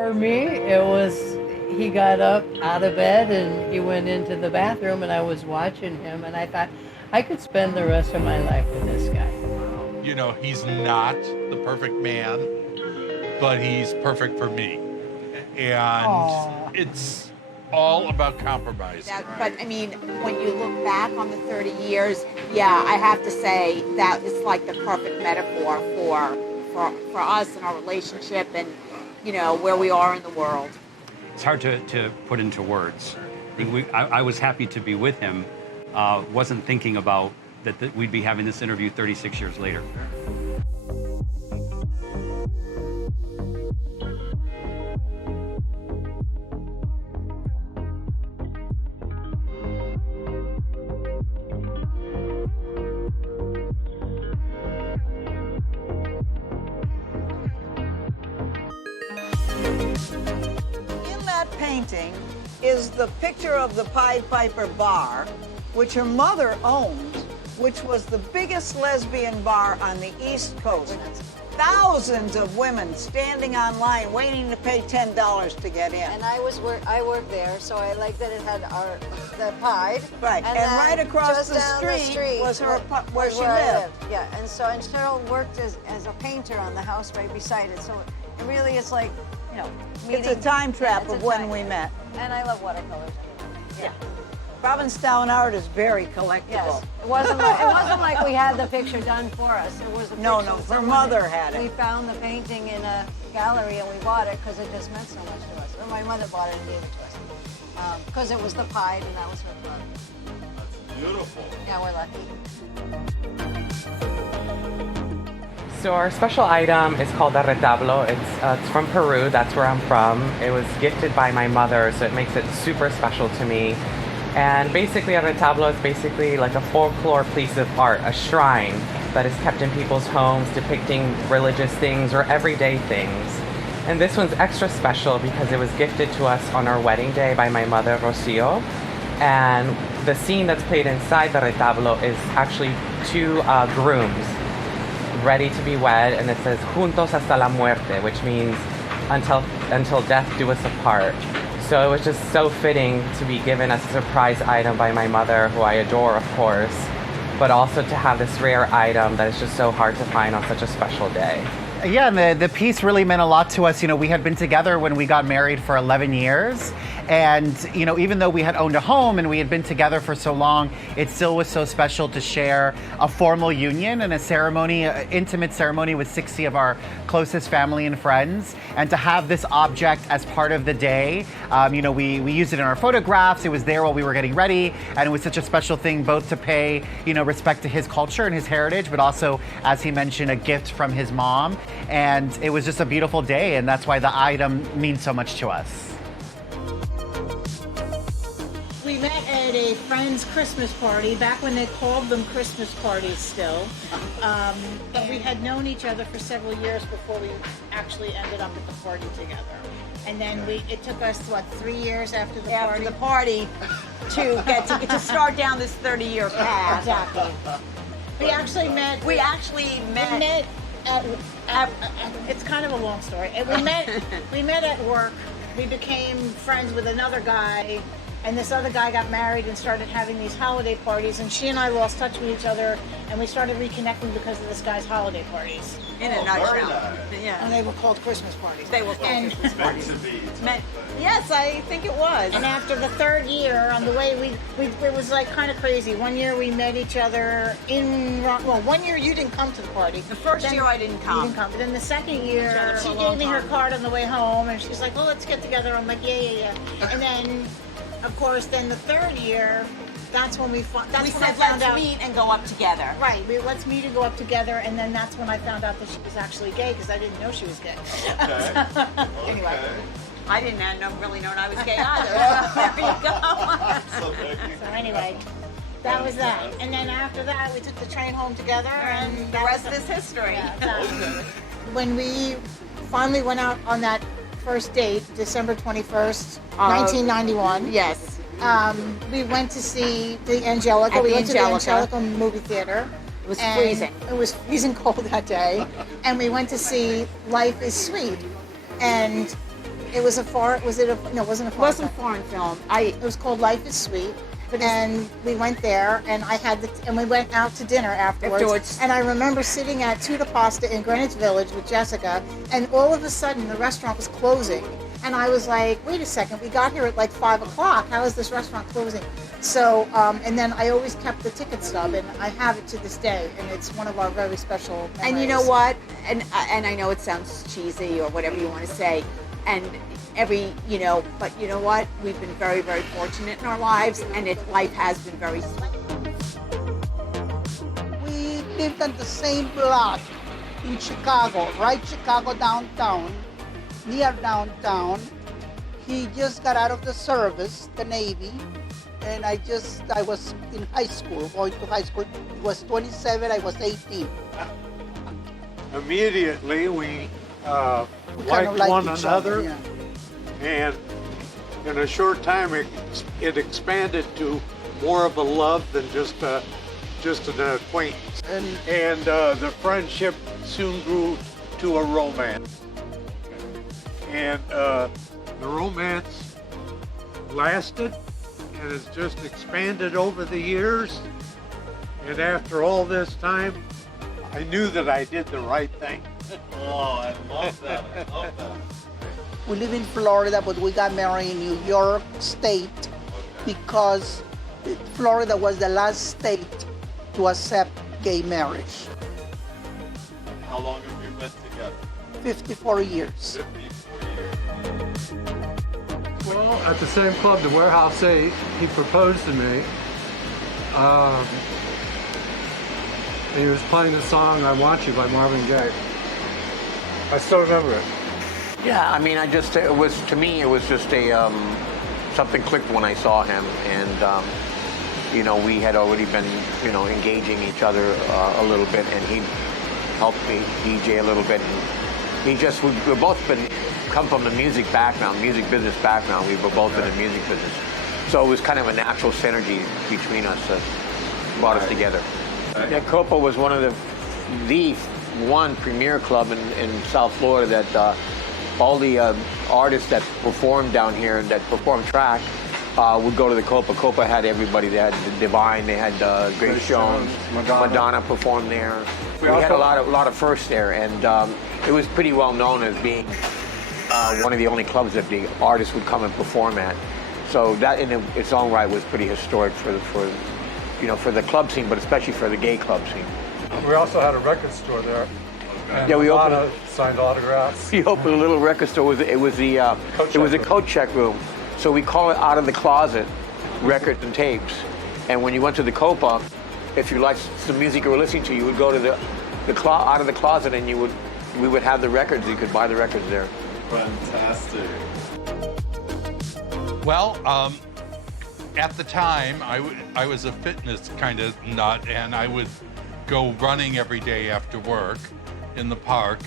For me, it was he got up out of bed and he went into the bathroom and I was watching him and I thought I could spend the rest of my life with this guy. You know, he's not the perfect man, but he's perfect for me. And Aww. it's all about compromise. But I mean, when you look back on the 30 years, yeah, I have to say that it's like the perfect metaphor for us and our relationship and, you know, where we are in the world. It's hard to put into words. I was happy to be with him. Wasn't thinking about that we'd be having this interview 36 years later. In that painting is the picture of the Pied Piper bar, which her mother owned, which was the biggest lesbian bar on the East Coast. Thousands of women standing online waiting to pay $10 to get in. And I worked there, so I like that it had the Pied. Right, and right across the street was where she lived. Yeah, and Cheryl worked as a painter on the house right beside it. So it really is like, you know, meeting. It's a time trap of when we met. And I love watercolors. Yeah. Provincetown art is very collectible. Yes, it wasn't like we had the picture done for us. It was a No, picture her mother had it. We found the painting in a gallery and we bought it because it just meant so much to us. Or my mother bought it and gave it to us because it was the Pied and that was her club. That's beautiful. Yeah, we're lucky. So our special item is called the retablo. It's from Peru. That's where I'm from. It was gifted by my mother, so it makes it super special to me. And basically, a retablo is basically like a folklore piece of art, a shrine that is kept in people's homes depicting religious things or everyday things. And this one's extra special because it was gifted to us on our wedding day by my mother, Rocio. And the scene that's played inside the retablo is actually two grooms ready to be wed, and it says juntos hasta la muerte, which means until death do us apart. So it was just so fitting to be given as a surprise item by my mother, who I adore, of course, but also to have this rare item that is just so hard to find on such a special day. Yeah, and the piece really meant a lot to us. You know, we had been together when we got married for 11 years. And, you know, even though we had owned a home and we had been together for so long, it still was so special to share a formal union and a ceremony, an intimate ceremony with 60 of our closest family and friends. And to have this object as part of the day, you know, we used it in our photographs. It was there while we were getting ready. And it was such a special thing both to pay, you know, respect to his culture and his heritage, but also, as he mentioned, a gift from his mom. And it was just a beautiful day, and that's why the item means so much to us. We met at a friend's Christmas party, back when they called them Christmas parties still. But we had known each other for several years before we actually ended up at the party together. And then it took us, 3 years after the party? To get to start down this 30-year path. Exactly. We actually met at it's kind of a long story. And we met at work. We became friends with another guy, and this other guy got married and started having these holiday parties, and she and I lost touch with each other, and we started reconnecting because of this guy's holiday parties. In a nutshell. Yeah. And they were called Christmas parties. They were called Christmas parties. Yes, I think it was. And after the third year, on the way, it was like kind of crazy. One year we met each other one year you didn't come to the party. The first year I didn't come. You didn't come. But then the second year, she gave me her card on the way home, and she's like, "Oh, let's get together." I'm like, "Yeah." And then, of course, then the third year, that's when I found out. Let's meet and go up together. Right. Let's meet and go up together, and then that's when I found out that she was actually gay, because I didn't know she was gay. Okay. Anyway. I didn't really know I was gay either. There you go. So anyway, that was that. And then after that, we took the train home together, and the rest is history. Yeah, when we finally went out on that first date, December 21st, 1991. Yes. We went to see the Angelica. At We the went to the Angelica. Angelica movie theater. It was freezing. It was freezing cold that day. And we went to see Life is Sweet. And It was a foreign. Was it a? No, it wasn't a It foreign. wasn't a foreign film. It was called Life is Sweet. And we went there, and and we went out to dinner afterwards. And I remember sitting at Tutta Pasta in Greenwich Village with Jessica, and all of a sudden the restaurant was closing. And I was like, wait a second, we got here at like 5 o'clock. How is this restaurant closing? So, and then I always kept the ticket stub, and I have it to this day, and it's one of our very special memories. And you know what? And I know it sounds cheesy or whatever you want to say, and but you know what? We've been very, very fortunate in our lives, and life has been very sweet. We lived on the same block in Chicago, right Chicago downtown, near downtown. He just got out of the service, the Navy, and I was in high school, going to high school. He was 27, I was 18. Immediately, we kind of liked one each another, other, yeah. And in a short time, it expanded to more of a love than just an acquaintance. And the friendship soon grew to a romance. And the romance lasted and has just expanded over the years. And after all this time, I knew that I did the right thing. Oh, I love that. I love that. We live in Florida, but we got married in New York State because Florida was the last state to accept gay marriage. How long have you been together? 54 years. 54 years. Well, at the same club, the Warehouse 8, he proposed to me. And he was playing the song "I Want You" by Marvin Gaye. I still remember it. Yeah, I mean, to me, it was just something clicked when I saw him, and we had already been, engaging each other a little bit, and he helped me DJ a little bit. And we've both come from the music business background. We were both in the music business, so it was kind of a natural synergy between us that brought us together. Yeah, Copa was one of the one premier club in South Florida that all the artists that performed down here and that performed track would go to the Copa. Copa had everybody. They had Divine, they had Grace Jones, Madonna performed there. We had a lot of firsts there, and it was pretty well known as being one of the only clubs that the artists would come and perform at. So that in its own right was pretty historic for the club scene, but especially for the gay club scene. We also had a record store there. Yeah, we opened. Madonna signed autographs. We opened a little record store. It was a coat check room. So we call it out of the closet, records and tapes. And when you went to the Copa, if you liked some music you were listening to, you would go to the out of the closet, and we would have the records. You could buy the records there. Fantastic. Well, at the time, I was a fitness kind of nut, and I would go running every day after work in the park,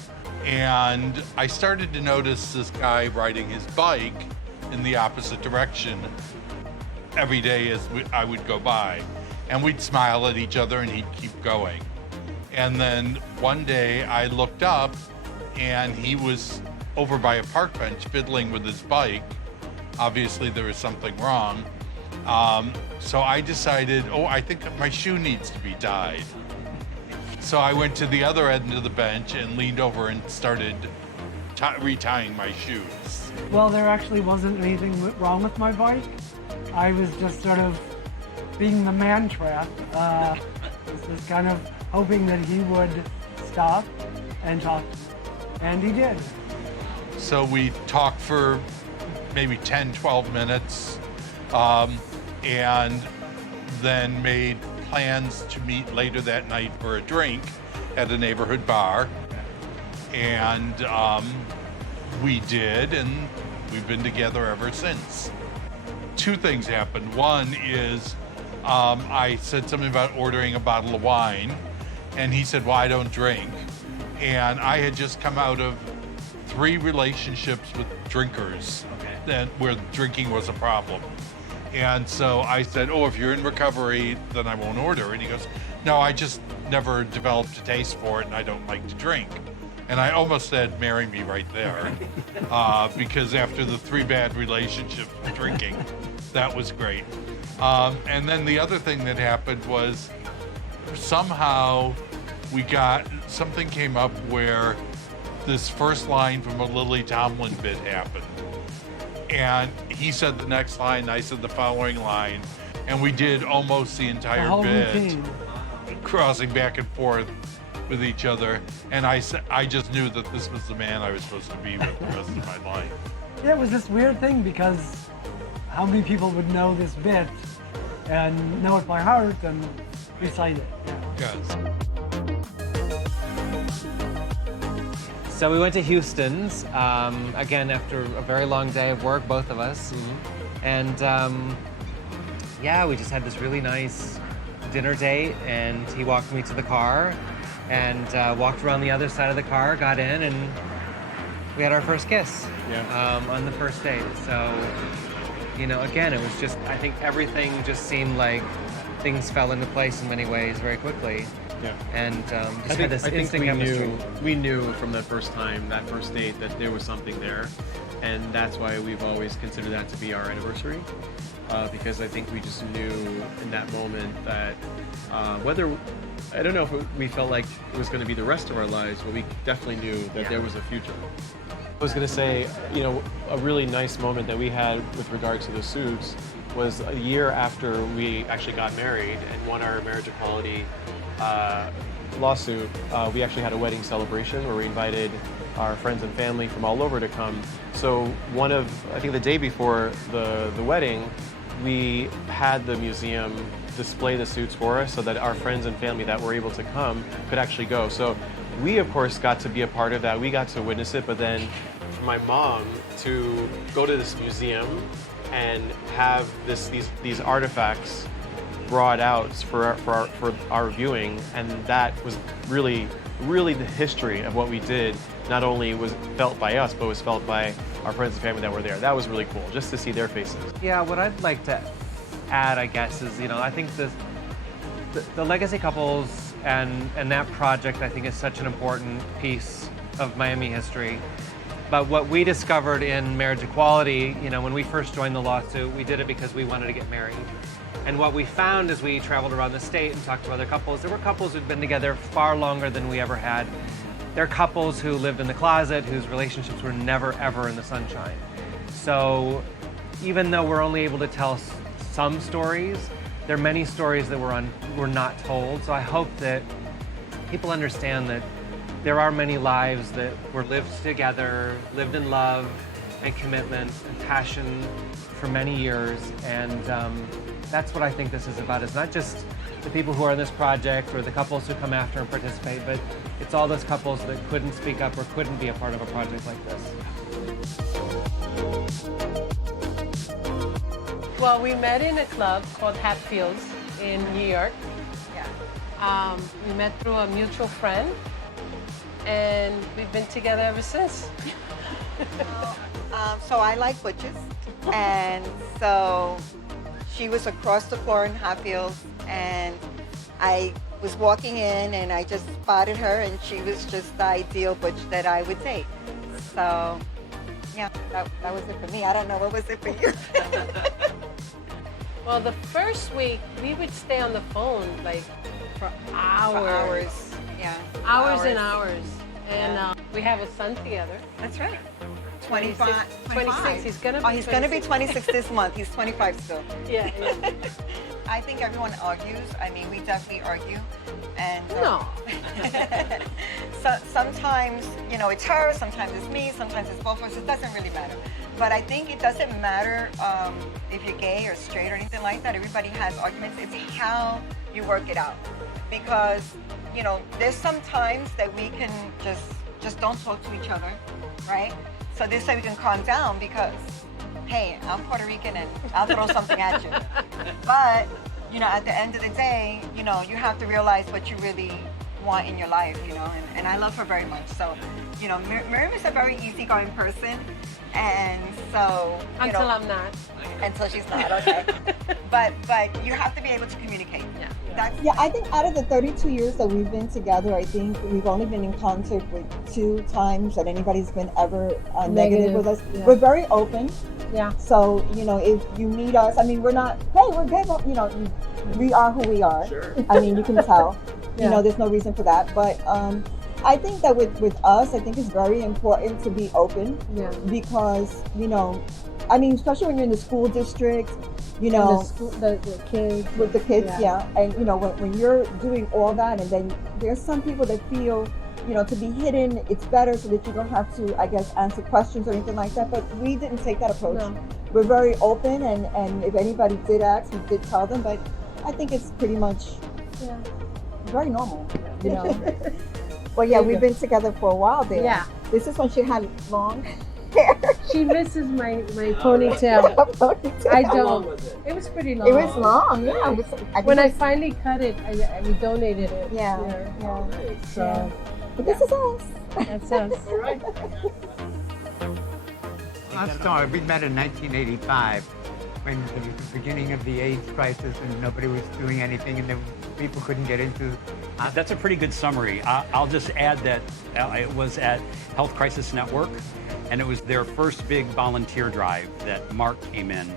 and I started to notice this guy riding his bike in the opposite direction every day as I would go by, and we'd smile at each other and he'd keep going. And then one day I looked up and he was over by a park bench fiddling with his bike. Obviously there was something wrong. So I decided, I think my shoe needs to be tied. So I went to the other end of the bench and leaned over and started retying my shoes. Well, there actually wasn't anything wrong with my bike. I was just sort of being the man trap. Just kind of hoping that he would stop and talk to me. And he did. So we talked for maybe 10, 12 minutes, and then made plans to meet later that night for a drink at a neighborhood bar. And we did, and we've been together ever since. Two things happened. One is I said something about ordering a bottle of wine, and he said, well, I don't drink. And I had just come out of 3 relationships with drinkers where drinking was a problem. And so I said, if you're in recovery, then I won't order. And he goes, no, I just never developed a taste for it, and I don't like to drink. And I almost said, marry me right there. Because after the 3 bad relationships with drinking, that was great. And then the other thing that happened was somehow something came up where this first line from a Lily Tomlin bit happened. And he said the next line, I said the following line, and we did almost the entire bit, routine. crossing back and forth with each other. And I just knew that this was the man I was supposed to be with the rest of my life. Yeah, it was this weird thing because how many people would know this bit and know it by heart and recite it? Yeah. Yes. So we went to Houston's, again, after a very long day of work, both of us. And yeah, we just had this really nice dinner date, and he walked me to the car and walked around the other side of the car, got in, and we had our first kiss on the first date. So, you know, again, it was just, I think everything just seemed like things fell into place in many ways very quickly. Yeah. And just had this instant chemistry. We knew from that first time, that first date, that there was something there. And that's why we've always considered that to be our anniversary. Because I think we just knew in that moment that I don't know if we felt like it was going to be the rest of our lives, but we definitely knew that there was a future. I was going to say, you know, a really nice moment that we had with regards to the suits was a year after we actually got married and won our marriage equality lawsuit. We actually had a wedding celebration where we invited our friends and family from all over to come. So I think the day before the wedding, we had the museum display the suits for us so that our friends and family that were able to come could actually go. So we, of course, got to be a part of that. We got to witness it, but then for my mom to go to this museum and have these artifacts brought out for our viewing, and that was really the history of what we did. Not only was felt by us, but was felt by our friends and family that were there. That was really cool, just to see their faces. Yeah, what I'd like to add, I guess, is, you know, I think the legacy couples and that project, I think, is such an important piece of Miami history. But what we discovered in marriage equality, you know, when we first joined the lawsuit, we did it because we wanted to get married. And what we found as we traveled around the state and talked to other couples, there were couples who'd been together far longer than we ever had. There are couples who lived in the closet, whose relationships were never, ever in the sunshine. So even though we're only able to tell some stories, there are many stories that were not told. So I hope that people understand that there are many lives that were lived together, lived in love and commitment and passion for many years. And that's what I think this is about. It's not just the people who are in this project or the couples who come after and participate, but it's all those couples that couldn't speak up or couldn't be a part of a project like this. Well, we met in a club called Hatfields in New York. Yeah. We met through a mutual friend, and we've been together ever since. So I like butches, and so she was across the floor in Hatfields, and I was walking in, and I just spotted her, and she was just the ideal butch that I would date. So, yeah, that was it for me. I don't know, what was it for you? Well, the first week, we would stay on the phone, like, for hours. For hours, yeah. Hours and Hours. hours. And we have a son together. That's right. 26. 26. He's gonna be. Oh, he's gonna be 26. 26 this month. He's 25 still. Yeah. I think everyone argues. I mean, we definitely argue, and No. so sometimes, you know, it's her. Sometimes it's me. Sometimes it's both of us. It doesn't really matter. But I think it doesn't matter if you're gay or straight or anything like that. Everybody has arguments. It's how you work it out, because you know, there's some times that we can just don't talk to each other, right? So this way we can calm down because, hey, I'm Puerto Rican and I'll throw something at you. But, you know, at the end of the day, you know, you have to realize what you really want in your life, you know, and I love her very much. So you know, Miriam is a very easygoing person, and so Until I'm not. Until she's not, okay. but you have to be able to communicate. Yeah, I think out of the 32 years that we've been together, I think we've only been in concert with 2 times that anybody's been ever negative with us. Yeah. We're very open. Yeah. So, you know, if you meet us, I mean, we're not, hey, we're gay, but, you know, we are who we are. Sure. I mean, you can tell. Yeah. You know, there's no reason for that. But I think that with us, I think it's very important to be open. Yeah. Because, you know, I mean, especially when you're in the school district, you know, the kids. With the kids, yeah. And, you know, when you're doing all that, and then there's some people that feel, you know, to be hidden, it's better so that you don't have to, I guess, answer questions or anything like that. But we didn't take that approach. No. We're very open, and if anybody did ask, we did tell them. But I think it's pretty much very normal, you know. Well, yeah, we've been together for a while there. Yeah. This is when she had long hair. She misses my ponytail. I don't. It was pretty long. It was long, yeah. When I finally cut it, we donated it. Yeah. So, but this is us. That's us. Our story, we met in 1985 when there was the beginning of the AIDS crisis and nobody was doing anything and people couldn't get into. That's a pretty good summary. I'll just add that it was at Health Crisis Network, and it was their first big volunteer drive that Mark came in.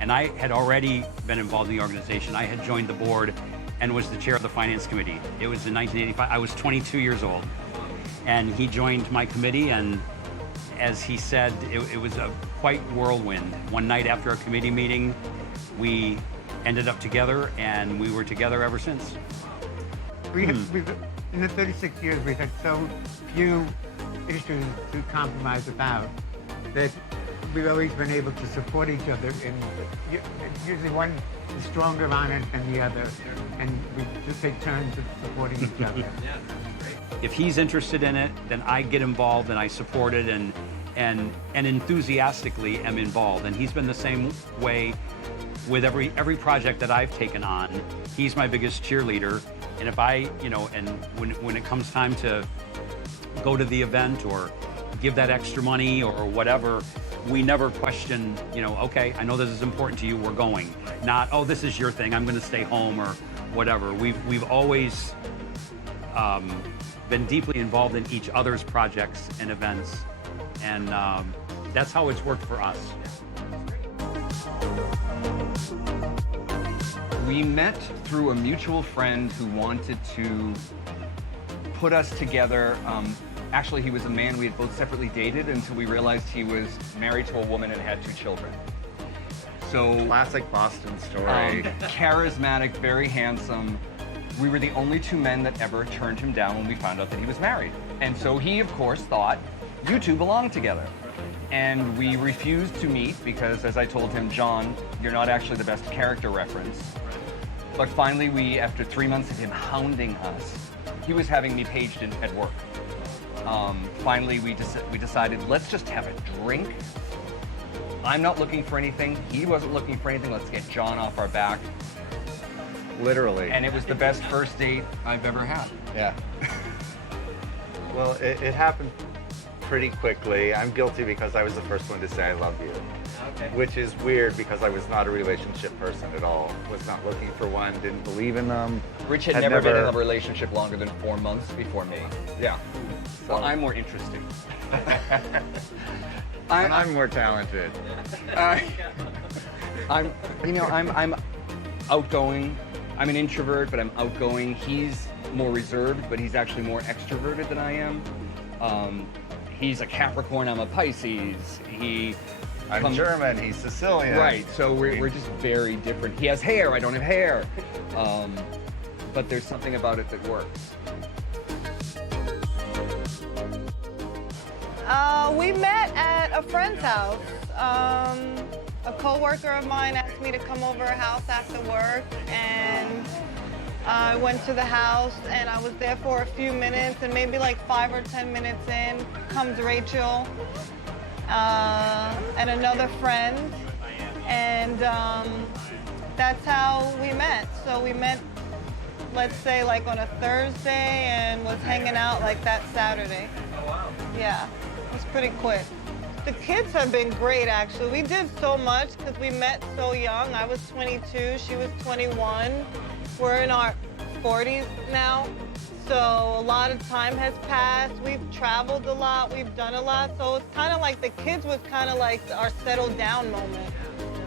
And I had already been involved in the organization. I had joined the board and was the chair of the finance committee. It was in 1985. I was 22 years old. And he joined my committee, and as he said, it was a quite whirlwind. One night after our committee meeting, we ended up together, and we were together ever since. We've, in the 36 years, we've had so few issues to compromise about that we've always been able to support each other. And usually one is stronger on it than the other, and we just take turns of supporting each other. If he's interested in it, then I get involved and I support it and enthusiastically am involved. And he's been the same way with every project that I've taken on. He's my biggest cheerleader. And if I, you know, and when it comes time to go to the event or give that extra money or whatever, we never question, you know, okay, I know this is important to you, we're going. Not, oh, this is your thing, I'm gonna stay home or whatever. We've always been deeply involved in each other's projects and events. And that's how it's worked for us. We met through a mutual friend who wanted to put us together. Actually, he was a man we had both separately dated until we realized he was married to a woman and had 2 children. So classic Boston story. Charismatic, very handsome. We were the only 2 men that ever turned him down when we found out that he was married. And so he, of course, thought, you 2 belong together. And we refused to meet because, as I told him, John, you're not actually the best character reference. But finally, after 3 months of him hounding us, he was having me paged in at work. Finally, we decided, let's just have a drink. I'm not looking for anything. He wasn't looking for anything. Let's get John off our back. Literally. And it was the best first date I've ever had. Yeah. Well, it happened pretty quickly. I'm guilty because I was the first one to say I love you. Okay. Which is weird because I was not a relationship person at all. Was not looking for one, didn't believe in them. Rich had never been in a relationship longer than 4 months before me. Yeah. So well, I'm more interesting. I'm more talented. I'm outgoing. I'm an introvert, but I'm outgoing. He's more reserved, but he's actually more extroverted than I am. He's a Capricorn, I'm a Pisces. I'm German, he's Sicilian. Right, so we're just very different. He has hair, I don't have hair. But there's something about it that works. We met at a friend's house. A co-worker of mine asked me to come over her house after work, and I went to the house and I was there for a few minutes, and maybe like 5 or 10 minutes in comes Rachel and another friend, and that's how we met. So we met, let's say, like on a Thursday and was hanging out like that Saturday. Oh, wow. Yeah, it was pretty quick. The kids have been great, actually. We did so much because we met so young. I was 22, she was 21. We're in our 40s now, so a lot of time has passed. We've traveled a lot, we've done a lot, so it's kind of like the kids was kind of like our settled down moment.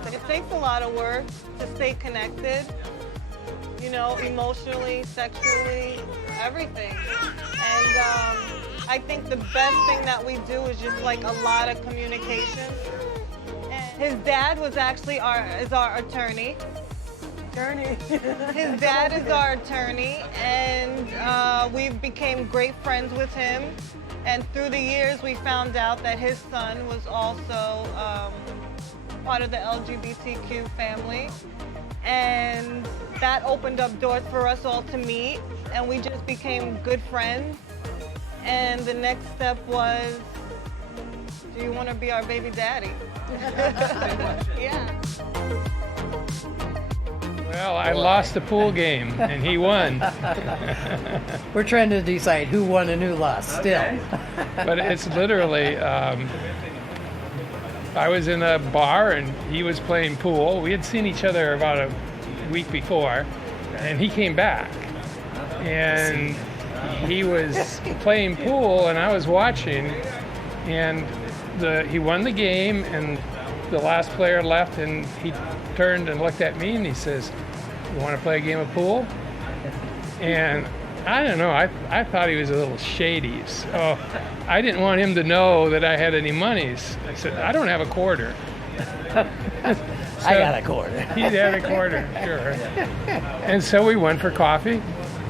But it takes a lot of work to stay connected, you know, emotionally, sexually, everything. And I think the best thing that we do is just like a lot of communication. And his dad was actually our attorney. His dad is our attorney, and we became great friends with him. And through the years, we found out that his son was also part of the LGBTQ family. And that opened up doors for us all to meet, and we just became good friends. And the next step was, do you want to be our baby daddy? Yeah. Well, I lost the pool game, and he won. We're trying to decide who won and who lost still. But it's literally, I was in a bar, and he was playing pool. We had seen each other about a week before, and he came back. And he was playing pool, and I was watching, and he won the game, and the last player left, and he turned and looked at me, and he says, "You want to play a game of pool?" And I don't know, I thought he was a little shady, so I didn't want him to know that I had any monies. I said, "I don't have a quarter." So I got a quarter. He had a quarter, sure. And so we went for coffee.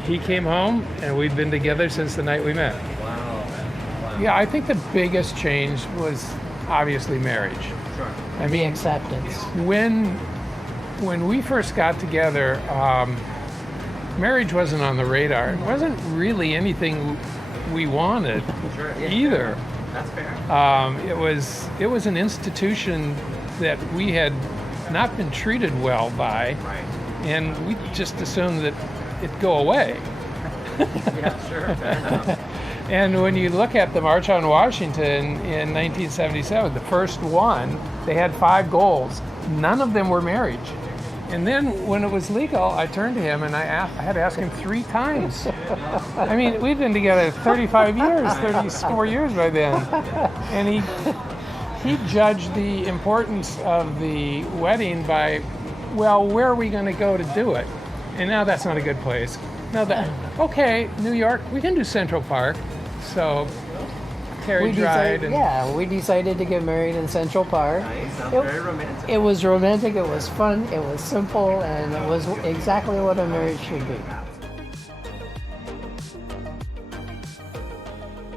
He came home, and we've been together since the night we met. Wow. Yeah, I think the biggest change was obviously marriage. Sure. I mean, the acceptance. When we first got together, marriage wasn't on the radar. It wasn't really anything we wanted either. That's fair. It was an institution that we had not been treated well by, and we just assumed that it'd go away. Yeah, sure. Fair enough. And when you look at the March on Washington in 1977, the first one, they had 5 goals. None of them were marriage. And then when it was legal, I turned to him and I had to ask him 3 times. I mean, we'd been together 35 years, 34 years by then. And he judged the importance of the wedding by, well, where are we going to go to do it? And now that's not a good place. Now okay, New York, we can do Central Park. So carriage ride. We decided to get married in Central Park. Nice. Sounds very romantic. It was romantic, it was fun, it was simple, and it was exactly what a marriage should be.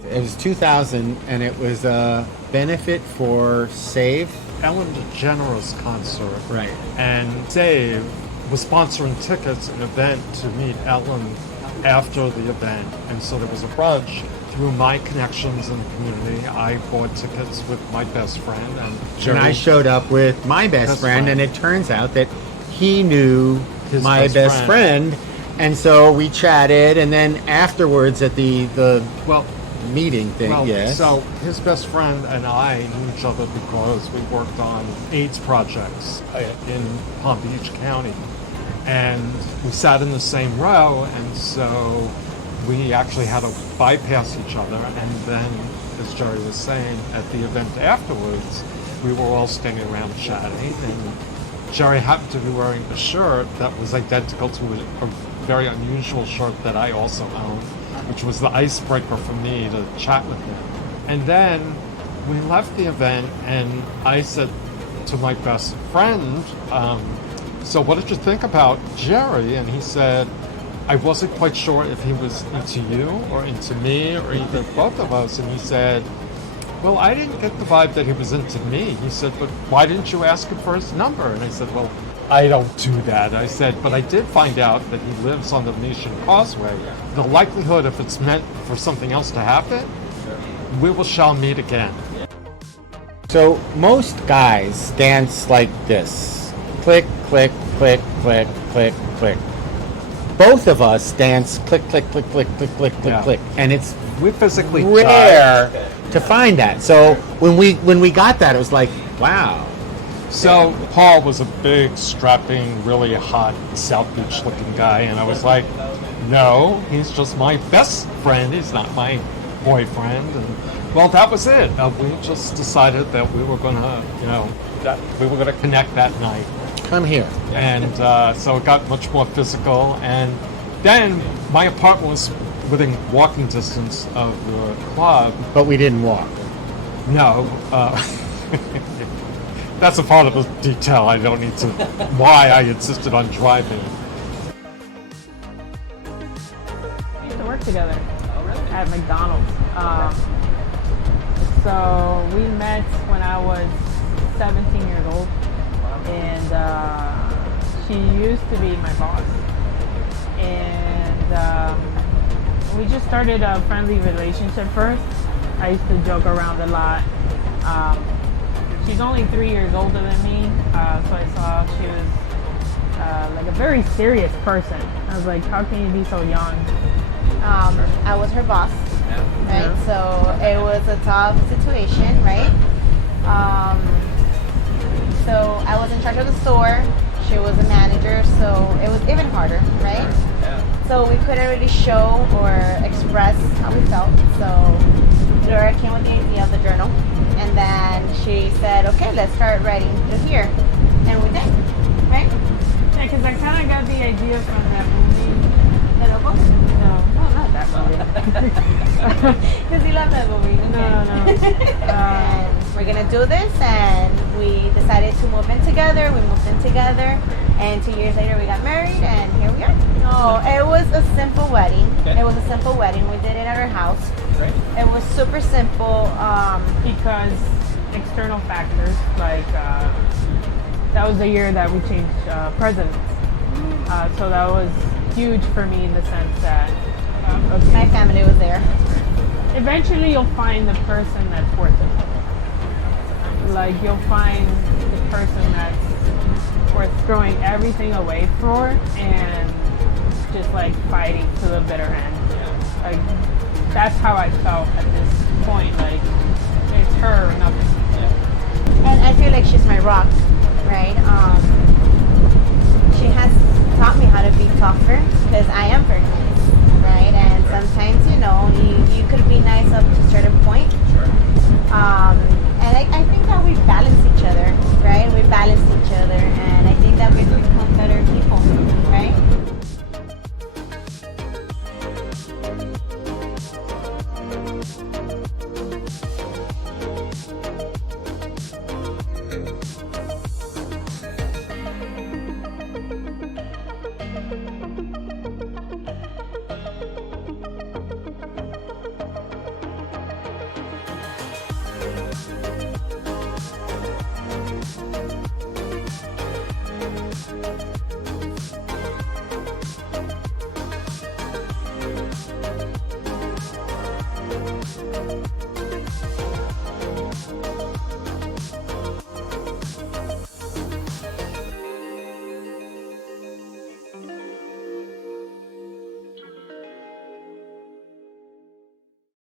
It was 2000, and it was a benefit for SAVE. Ellen DeGeneres concert. Right. And SAVE was sponsoring tickets, an event to meet Ellen after the event. And so there was a brunch. Through my connections in the community, I bought tickets with my best friend. And I showed up with my best friend, and it turns out that he knew my best friend. And so we chatted, and then afterwards at the meeting thing, yes. So his best friend and I knew each other because we worked on AIDS projects in Palm Beach County. And we sat in the same row, and so we actually had to bypass each other. And then, as Jerry was saying, at the event afterwards, we were all standing around chatting, and Jerry happened to be wearing a shirt that was identical to a very unusual shirt that I also owned, which was the icebreaker for me to chat with him. And then we left the event, and I said to my best friend, so what did you think about Jerry? And he said, I wasn't quite sure if he was into you or into me or either both of us. And he said, well, I didn't get the vibe that he was into me. He said, but why didn't you ask him for his number? And I said, well, I don't do that. I said, but I did find out that he lives on the Venetian Causeway. The likelihood, if it's meant for something else to happen, we shall meet again. So most guys dance like this. Click, click, click, click, click, click. Both of us dance click, click, click, click, click, click, click, click. And it's We physically rare to find that. So when we got that, it was like, wow. So Paul was a big, strapping, really hot South Beach looking guy, and I was like, no, he's just my best friend. He's not my boyfriend. And well, that was it. We just decided that we were gonna, that we were gonna connect that night. Come here. And so it got much more physical. And then my apartment was within walking distance of the club. But we didn't walk. No. That's a part of the detail. I don't need to. Why I insisted on driving. We used to work together at McDonald's. So we met when I was 17 years old, and she used to be my boss. And we just started a friendly relationship first. I used to joke around a lot. She's only 3 years older than me, so I saw she was like a very serious person. I was like, how can you be so young? I was her boss, right? So it was a tough situation, right? So I was in charge of the store. She was a manager, so it was even harder, right? So we couldn't really show or express how we felt. So Laura came with the idea of the journal, and then she said, okay, let's start writing to here. And we did, right? Yeah, because I kind of got the idea from that movie. The Notebook? No, not that movie. Because you love that movie. No. We're gonna do this, and we decided to move in together. We moved in together, and 2 years later we got married, and here we are. No, it was a simple wedding. Okay. It was a simple wedding. We did it at our house. Right. It was super simple. Because external factors, like that was the year that we changed presidents. So that was huge for me in the sense that okay, my family was there. Eventually you'll find the person that's worth it. Like you'll find the person that's worth throwing everything away for and just like fighting to the bitter end. Like that's how I felt at this point. Like